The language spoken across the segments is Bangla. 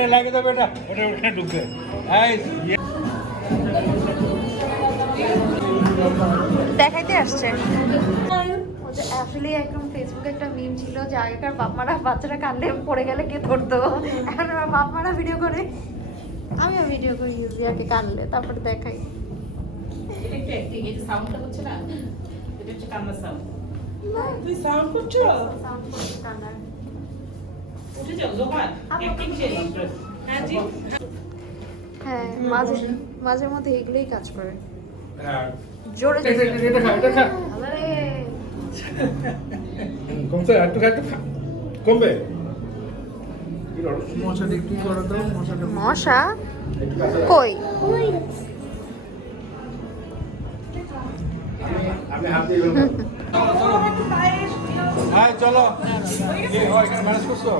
अरे लाके दो बेटा बेटा उठने डूब गए দেখাইতে আসছে ওদের অ্যাফিলি একদম ফেসবুকে একটা মিম ছিল যে আগেকার বাপমারা বাচ্চারা কান্দে পড়ে গেলে কে ধরতো, এখন আমার বাপমারা ভিডিও করে, আমিও ভিডিও করি ইউজিয়াকে কানলে তারপরে দেখাই। এটা একটু অ্যাক্টিং, এই যে সাউন্ডটা হচ্ছে না, এটা হচ্ছে কান্নার সাউন্ড। তুই সাউন্ড করছো? সাউন্ড করছে কান্নার। উঠে যাও জোহান, অ্যাক্টিং শেষ। হ্যাঁ জি, হ্যাঁ মাঝে মাঝে মধ্যে এগুলোই কাজ করে हाँ জোরে এটা খা আরে কমছে একটু খা কমবে মশা একটু করে দাও, মশাটা মশা কই আমি হাত দিয়ে হাই চলো এই হয় এখানে ম্যানেজ করছো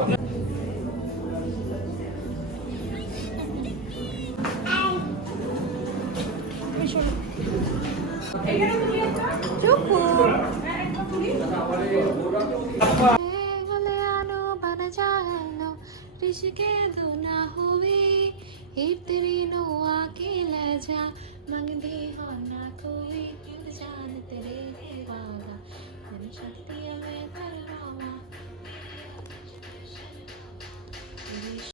বলে আলো বানা জাগালো ऋषिके दो ना हुए एक तेरी नौआ के ले जा मंगदी हो ना कोई दिल जान तेरे बाबा मन शक्तियां